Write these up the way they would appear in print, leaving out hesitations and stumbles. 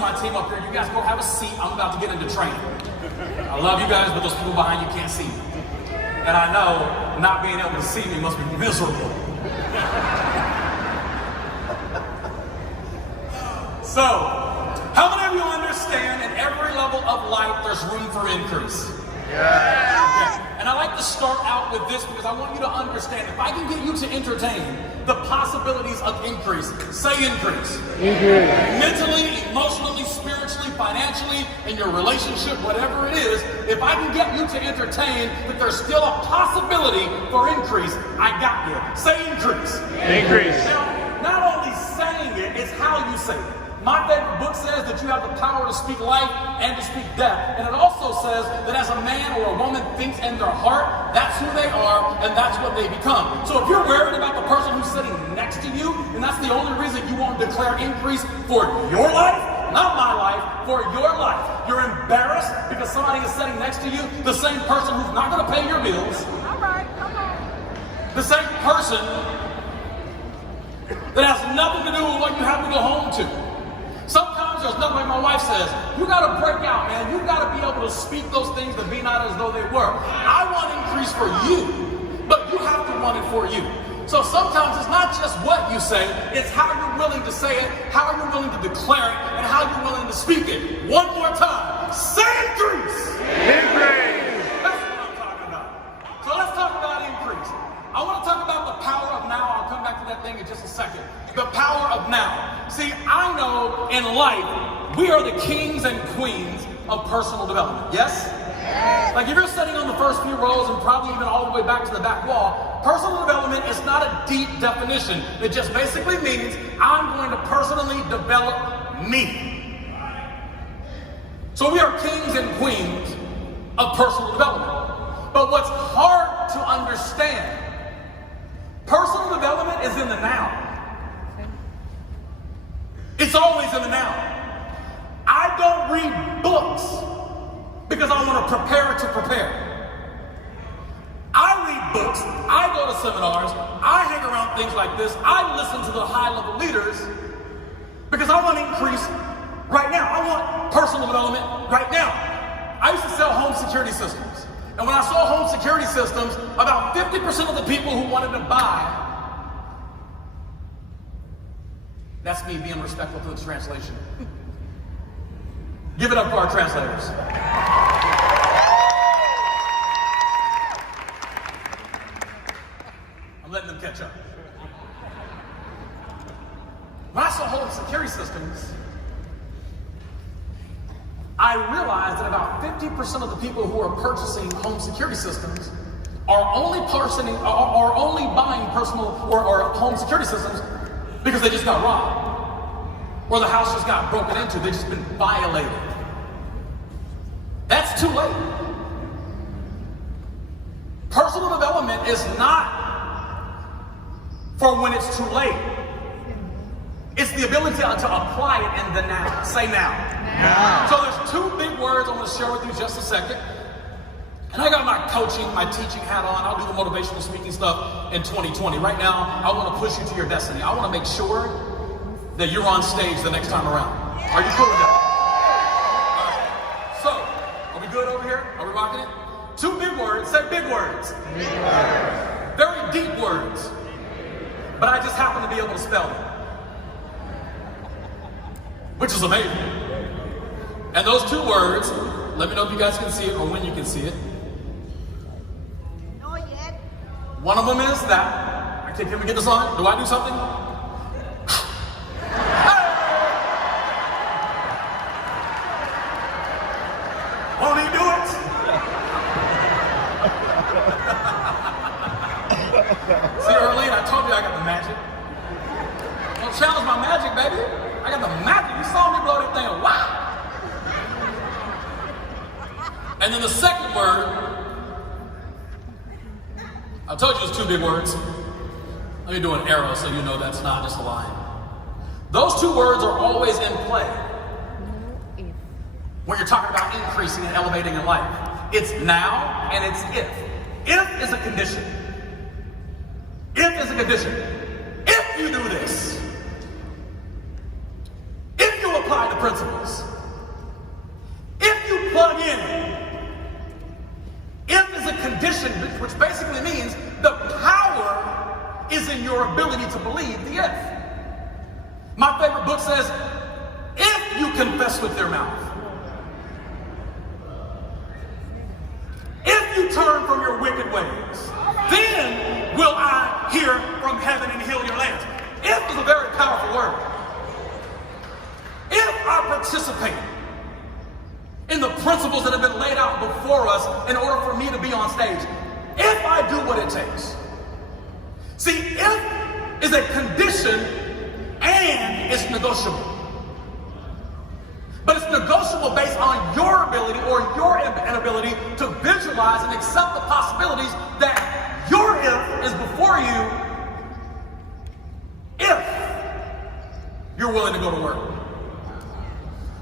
my team up here. You guys go have a seat. I'm about to get into training. I love you guys, but those people behind you can't see me. And I know not being able to see me must be miserable. So, how many of you understand in every level of life there's room for increase? Yeah. And I like to start out with this because I want you to understand, if I can get you to entertain the possibilities of increase, say increase. Increase. Mentally, emotionally, spiritually, financially, in your relationship, whatever it is, if I can get you to entertain that there's still a possibility for increase, I got you. Say increase. Increase. Now, not only saying it, it's how you say it. My favorite book says that you have the power to speak life and to speak death. And it also says that as a man or a woman thinks in their heart, that's who they are and that's what they become. So if you're worried about the person who's sitting next to you, and that's the only reason you won't declare increase for your life, not my life, for your life. You're embarrassed because somebody is sitting next to you, the same person who's not going to pay your bills. All right, come on. The same person that has nothing to do with what you have to go home to. Sometimes there's nothing, like my wife says, you got to break out, man. You got to be able to speak those things that be not as though they were. I want increase for you, but you have to want it for you. So sometimes it's not just what you say, it's how you're willing to say it, how you're willing to declare it, and how you're willing to speak it. One more time. Say increase. Increase. That's what I'm talking about. So let's talk about increase. I want to talk about the power of now. I'll come back to that thing in just a second. The power of now. See, I know in life, we are the kings and queens of personal development. Yes? Yes. Like if you're sitting on the first few rows and probably even all the way back to the back wall, personal development is not a deep definition. It just basically means I'm going to personally develop me. So we are kings and queens of personal development. But what's hard to understand, personal development is in the now. It's always in the now. I don't read books because I want to prepare. I read books, I go to seminars, I hang around things like this, I listen to the high-level leaders because I want to increase right now. I want personal development right now. I used to sell home security systems. And when I sold home security systems, about 50% of the people who wanted to buy, that's me being respectful to the translation. Give it up for our translators. I'm letting them catch up. When I saw home security systems, I realized that about 50% of the people who are purchasing home security systems are only buying personal or home security systems because they just got robbed, or the house just got broken into, they've just been violated. That's too late. Personal development is not for when it's too late. It's the ability to apply it in the now. Say now. Now. So there's two big words I'm going to share with you just a second. And I got my coaching, my teaching hat on. I'll do the motivational speaking stuff in 2020. Right now, I want to push you to your destiny. I want to make sure that you're on stage the next time around. Are you cool with that? Right. So, are we good over here? Are we rocking it? Two big words. Say big words. Big words. Very deep words. But I just happen to be able to spell them. Which is amazing. And those two words, let me know if you guys can see it or when you can see it. One of them is that. Can we get this on? Do I do something? Won't he do it? See, Earlene, I told you I got the magic. Don't challenge my magic, baby. I got the magic. You saw me blow that thing. Wow. And then the second word, I told you it's two big words. Let me do an arrow so you know that's not just a line. Those two words are always in play when you're talking about increasing and elevating in life. It's now and it's if. If is a condition. If is a condition. If you do this, if you apply the principles, stage. If I do what it takes. See, if is a condition and it's negotiable. But it's negotiable based on your ability or your inability to visualize and accept the possibilities that your if is before you if you're willing to go to work.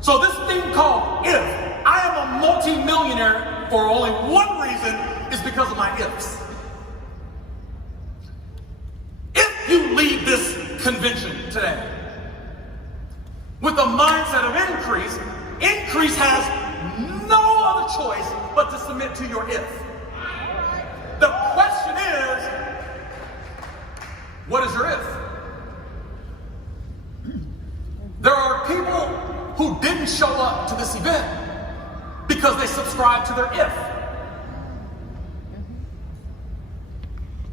So this thing called if, I am a multi-millionaire for only one reason, is because of my ifs. If you leave this convention today with the mindset of increase, increase has no other choice but to submit to your if. The question is, what is your if? There are people who didn't show up to this event because they subscribed to their if.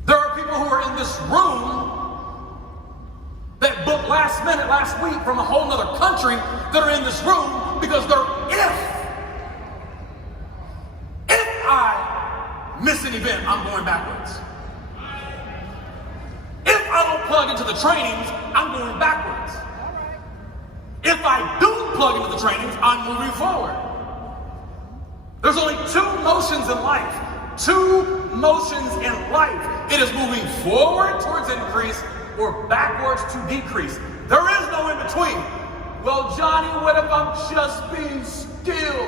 There are people who are in this room that booked last minute, last week from a whole nother country that are in this room because they're if I miss an event, I'm going backwards. If I don't plug into the trainings, I'm going backwards. If I do plug into the trainings, I'm moving forward. There's only two motions in life. Two motions in life. It is moving forward towards increase or backwards to decrease. There is no in between. Well, Johnny, what if I'm just being still?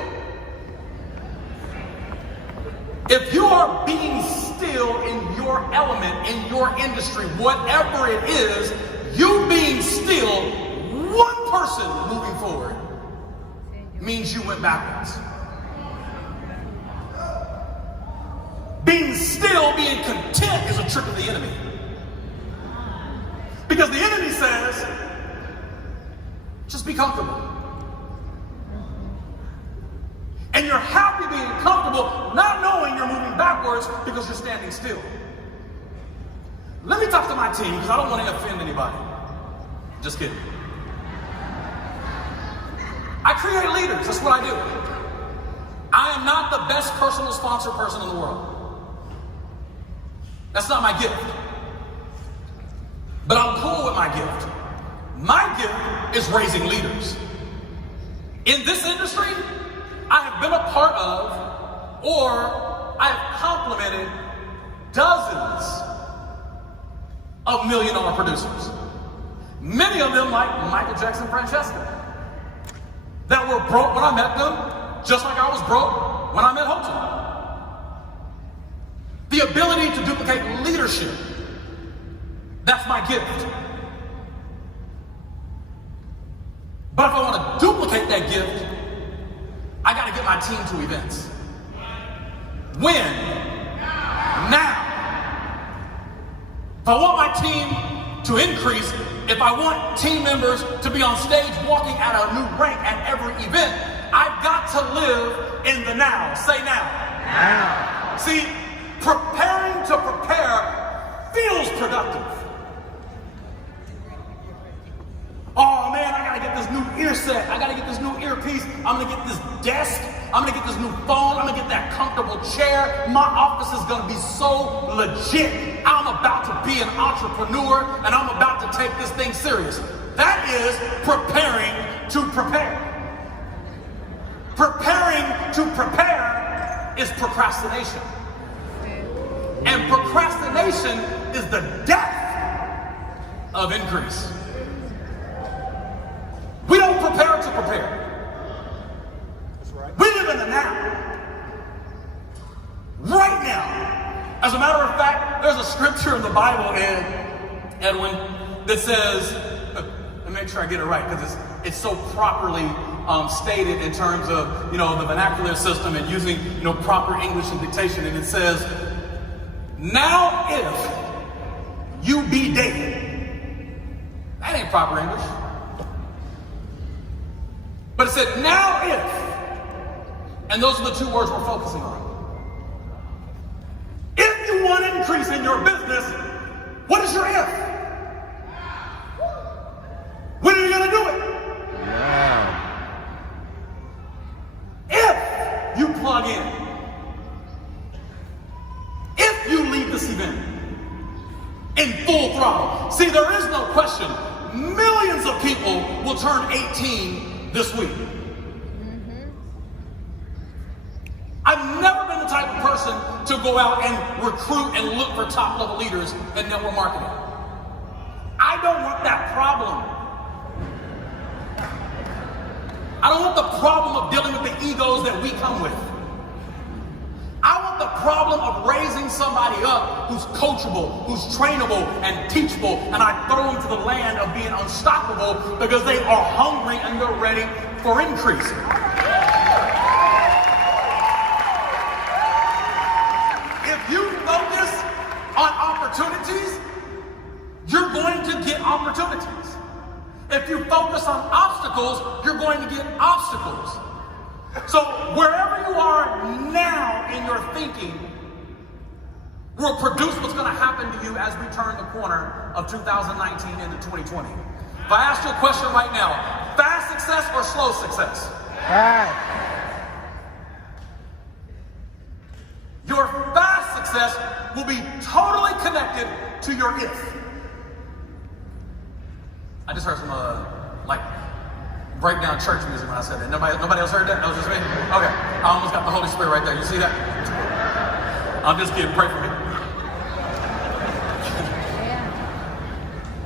If you are being still in your element, in your industry, whatever it is, you being still, one person moving forward means you went backwards. Being still, being content is a trick of the enemy. Because the enemy says, just be comfortable. And you're happy being comfortable, not knowing you're moving backwards because you're standing still. Let me talk to my team because I don't want to offend anybody. Just kidding. I create leaders, that's what I do. I am not the best personal sponsor person in the world. That's not my gift. But I'm cool with my gift. My gift is raising leaders. In this industry, I have been a part of, or I have complimented dozens of $1 million producers. Many of them like Michael Jackson, Francesca, that were broke when I met them, just like I was broke when I met Houghton. The ability to duplicate leadership, that's my gift. But if I want to duplicate that gift, I got to get my team to events. When? Now. If I want my team to increase, if I want team members to be on stage walking at a new rank at every event, I've got to live in the now. Say now. Now. See, preparing to prepare feels productive. Oh man, I gotta get this new ear set. I gotta get this new earpiece. I'm gonna get this desk. I'm gonna get this new phone. I'm gonna get that comfortable chair. My office is gonna be so legit. I'm about to be an entrepreneur and I'm about to take this thing serious. That is preparing to prepare. Preparing to prepare is procrastination. And procrastination is the death of increase. We don't prepare to prepare. That's right. We live in the now. Right now. As a matter of fact, there's a scripture in the Bible, Edwin, that says, and make sure I get it right, because it's so properly stated in terms of, the vernacular system and using, proper English and dictation. And it says, now if you be dating. That ain't proper English. But it said, now if, and those are the two words we're focusing on. If you want to increase in your business, what is your if? When are you going to do it? Yeah. If you plug in. in full throttle. See, there is no question. Millions of people will turn 18 this week. I've never been the type of person to go out and recruit and look for top level leaders in network marketing. I don't want that problem. I don't want the problem of dealing with the egos that we come with. I want the problem of raising somebody up who's coachable, who's trainable and teachable, and I throw them to the land of being unstoppable because they are hungry and they're ready for increase. If you focus on opportunities, you're going to get opportunities. If you focus on obstacles, you're going to get obstacles. So wherever you are now in your thinking will produce what's going to happen to you as we turn the corner of 2019 into 2020. If I ask you a question right now, fast success or slow success? Fast. Your fast success will be totally connected to your if. I just heard some breakdown church music when I said that. Nobody else heard that? That was just me? Okay. I almost got the Holy Spirit right there. You see that? I'm just kidding. Pray for me.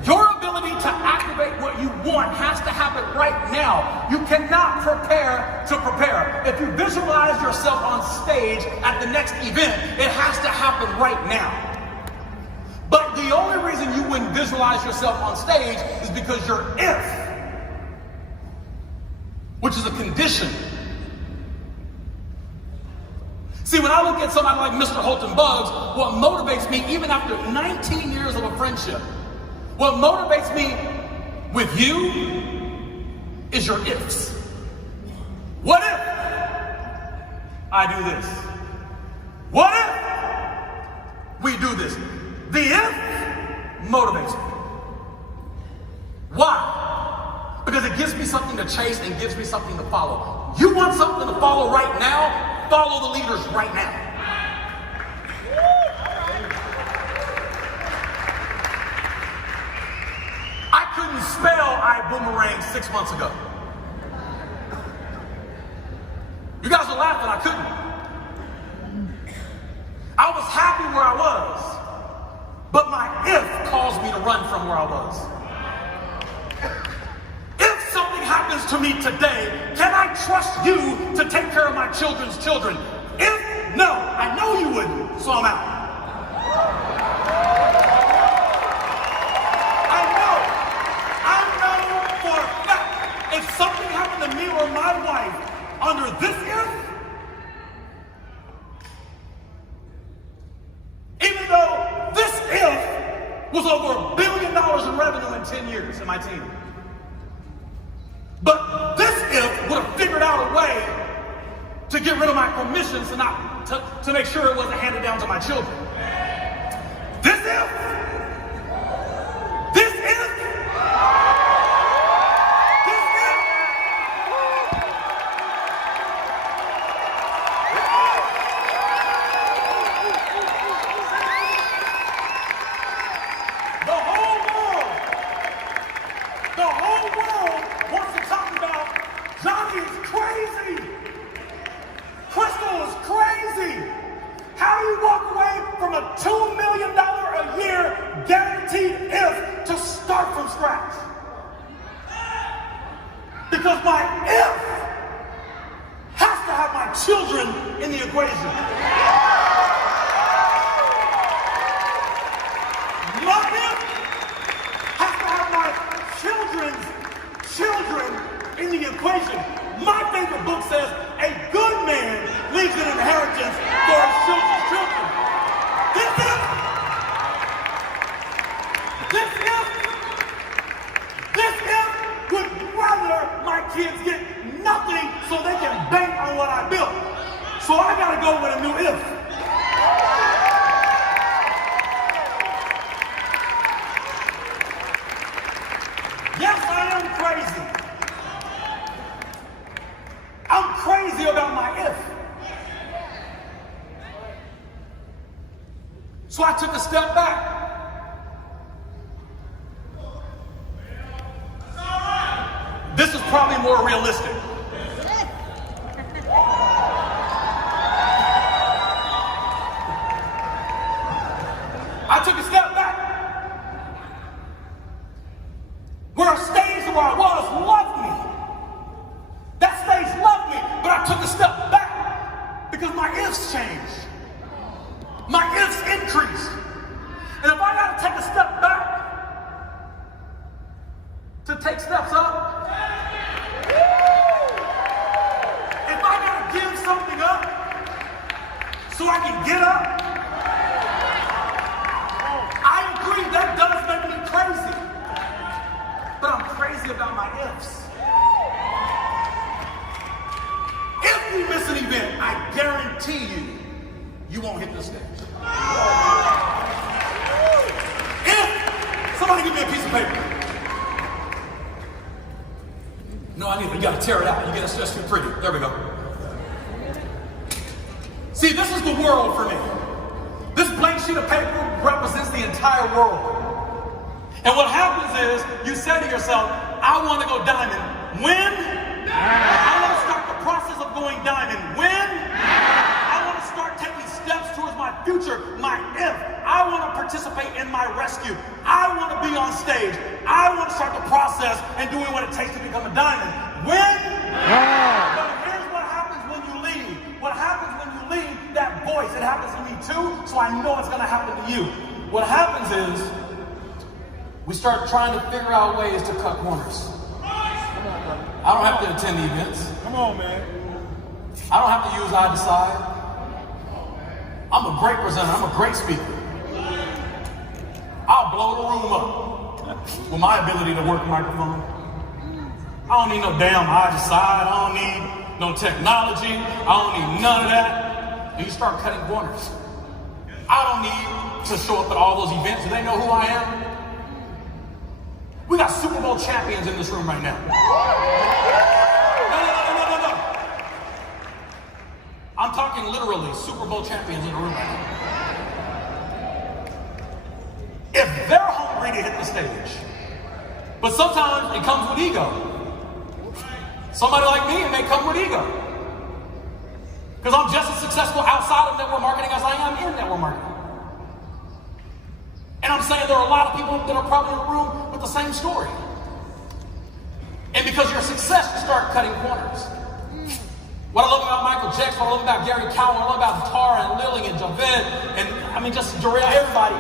Your ability to activate what you want has to happen right now. You cannot prepare to prepare. If you visualize yourself on stage at the next event, it has to happen right now. But the only reason you wouldn't visualize yourself on stage is because your if, which is a condition. See, when I look at somebody like Mr. Holton Buggs, what motivates me, even after 19 years of a friendship, what motivates me with you is your ifs. What if I do this? What if we do this? The if motivates me. Why? Because it gives me something to chase and gives me something to follow. You want something to follow right now? Follow the leaders right now. I couldn't spell iBuumerang 6 months ago. You guys are laughing, I couldn't. I was happy where I was, but my if caused me to run from where I was. If something happens to me today, can I trust you to take care of my children's children? If no, I know you wouldn't, so I'm out. I know for a fact, if something happened to me or my wife under this if, even though this if was over $1 billion in revenue in 10 years in my team, but this if would have figured out a way to get rid of my commissions to make sure it wasn't handed down to my children. This if, the whole world wants to talk about Johnny is crazy. Crystal is crazy. How do you walk away from a $2 million a year guaranteed if to start from scratch? Because my if has to have my children in the equation. My if has to have my children in the equation. My favorite book says, a good man leaves an inheritance for his children's children. This if would rather my kids get nothing so they can bank on what I built. So I gotta go with a new if. Yes, I am crazy. I'm crazy about my if. So I took a step back more realistic. I took a step back. Where a stage where I was loved me. That stage loved me, but I took a step back because my ifs changed. My ifs increased. And if I gotta take a step back to take steps up, if I gotta give something up so I can get up, I agree that does make me crazy. But I'm crazy about my ifs. If we miss an event, I guarantee you, you won't hit the stage. If somebody give me a piece of paper. No, I need it. You gotta tear it out. You get it stretched too pretty. There we go. See, this is the world for me. This blank sheet of paper represents the entire world. And what happens is, you say to yourself, I want to go diamond. When? I want to start the process of going diamond. When? I want to start taking steps towards my future, my if. I want to participate in my rescue. I want to be on stage. I want to start the process and doing what it takes to become a diamond. When? But here's what happens when you leave. What happens when you leave, that voice, it happens to me too, so I know it's going to happen to you. What happens is, we start trying to figure out ways to cut corners. I don't have to attend the events. Come on, man. I don't have to use I Decide. I'm a great presenter. I'm a great speaker. I'll blow the room up with my ability to work a microphone. I don't need no damn I Decide. I don't need no technology. I don't need none of that. And you start cutting corners. I don't need to show up at all those events. Do they know who I am? We got Super Bowl champions in this room right now. No. I'm talking literally Super Bowl champions in the room right now. If they're hungry to hit the stage, but sometimes it comes with ego. Somebody like me, it may come with ego. Because I'm just as successful outside of network marketing as I am in network marketing. And I'm saying there are a lot of people that are probably in the room with the same story. And because you're a success, you start cutting corners. What I love about Michael Jackson, what I love about Gary Cowan, what I love about Tara and Lily and Javed, and I mean just Jarrell, everybody,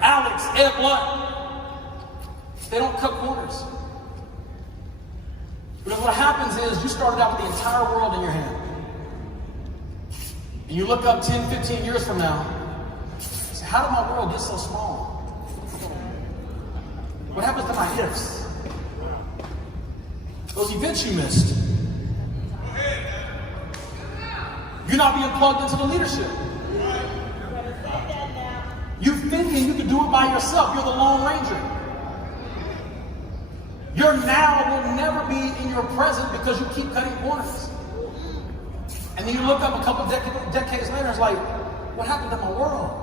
Alex, Ed Blunt, they don't cut corners. Because what happens is you started out with the entire world in your hand. And you look up 10, 15 years from now, how did my world get so small? What happens to my ifs? Those events you missed. You're not being plugged into the leadership. You thinking you can do it by yourself. You're the Lone Ranger. Your now will never be in your present because you keep cutting corners. And then you look up a couple decades later, it's like, what happened to my world?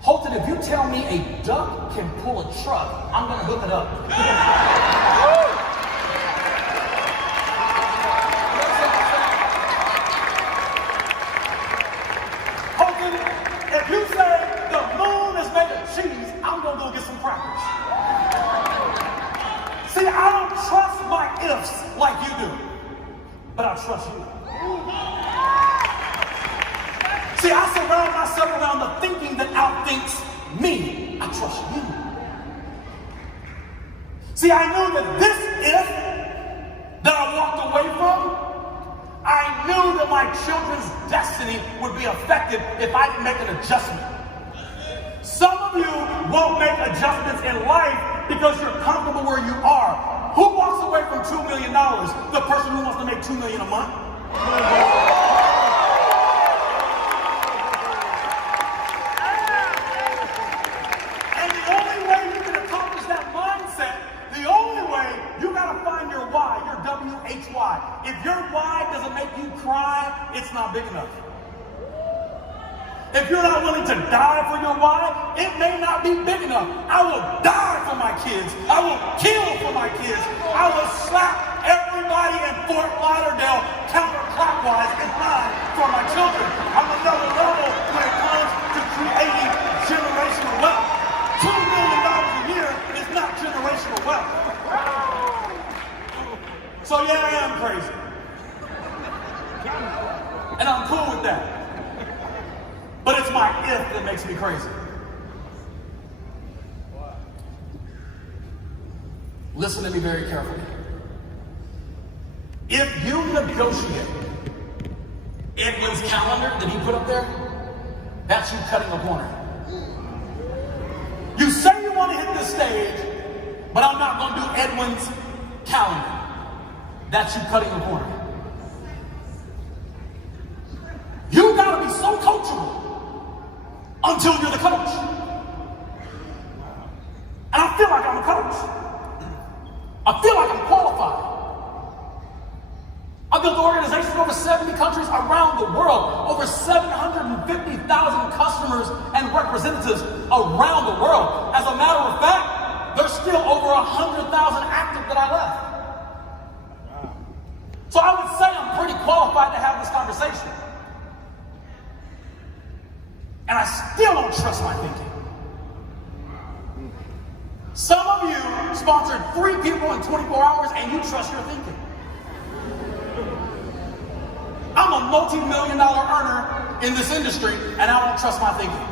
Holton, if you tell me a duck can pull a truck, I'm going to hook it up. Holton, if you say the moon is made of cheese, I'm going to go get some crackers. See, I don't trust my ifs like you do, but I trust you. See, I surround myself around the thinking that outthinks me. I trust you. See, I knew that this if that I walked away from, I knew that my children's destiny would be affected if I didn't make an adjustment. Some of you won't make adjustments in life because you're comfortable where you are. Who walks away from $2 million? The person who wants to make $2 million a month. WHY. If your why doesn't make you cry, it's not big enough. If you're not willing to die for your why, it may not be big enough. I will die for my kids. I will kill for my kids. I will slap everybody in Fort Lauderdale counterclockwise in line for my children. I'm another level when it comes to creating generational wealth. $2 million a year is not generational wealth. So yeah, I am crazy. And I'm cool with that. But it's my if that makes me crazy. Listen to me very carefully. If you negotiate Edwin's calendar that he put up there, that's you cutting a corner. You say you want to hit this stage, but I'm not going to do Edwin's calendar. That's you cutting a corner. You got to be so coachable until you're the coach. And I feel like I'm a coach. I feel like I'm qualified. I built organizations in over 70 countries around the world, over 750,000 customers and representatives around the world. As a matter of fact, there's still over 100,000 active that I left. So I would say I'm pretty qualified to have this conversation. And I still don't trust my thinking. Some of you sponsored 3 people in 24 hours and you trust your thinking. I'm a multi-million-dollar earner in this industry and I don't trust my thinking.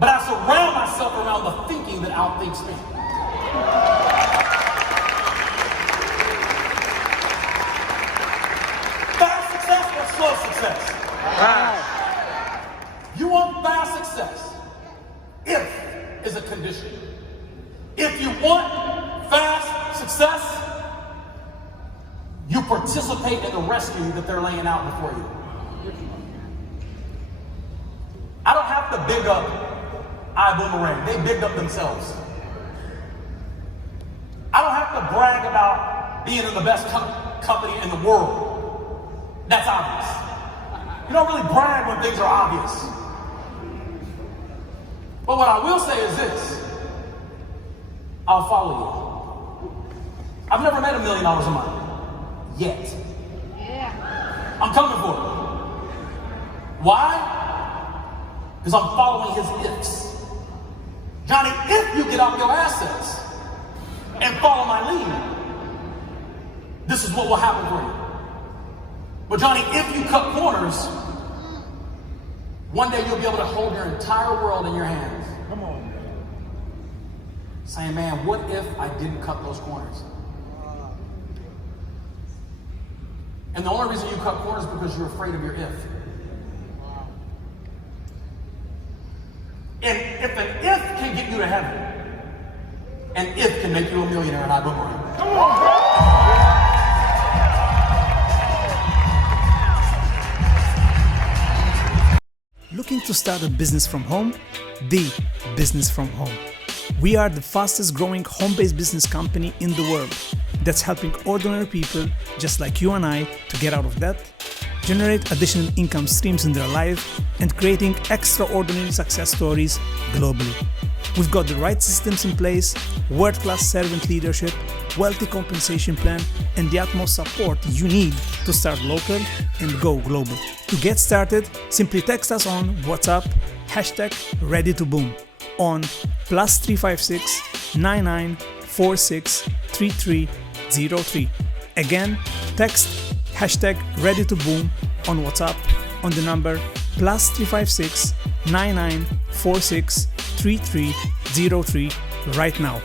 But I surround myself around the thinking that outthinks me. Fast success or slow success? Right. You want fast success. If is a condition. If you want fast success, you participate in the rescue that they're laying out before you. I don't have to big up iBuumerang. They bigged up themselves. I don't have to brag about being in the best company in the world. That's obvious. You don't really brag when things are obvious. But what I will say is this. I'll follow you. I've never made $1 million a month. Yet. Yeah. I'm coming for it. Why? Because I'm following his ifs. Johnny, if you get off your assets and follow my lead, this is what will happen for you. But Johnny, if you cut corners, one day you'll be able to hold your entire world in your hands. Come on. Saying, man, what if I didn't cut those corners? And the only reason you cut corners is because you're afraid of your if. And if an if can get you to heaven, an if can make you a millionaire in iBuumerang. Come on. Looking to start a business from home? The business from home. We are the fastest growing home-based business company in the world that's helping ordinary people just like you and I to get out of debt, generate additional income streams in their life, and creating extraordinary success stories globally. We've got the right systems in place, world-class servant leadership, wealthy compensation plan, and the utmost support you need to start local and go global. To get started, simply text us on WhatsApp, #ReadyToBoom on +356 9946 3303. Again, text #ReadyToBoom on WhatsApp on the number +356 9946 3303 right now.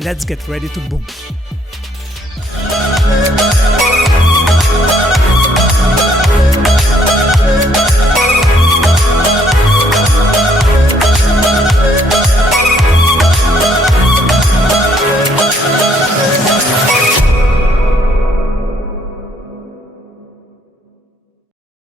Let's get ready to boom.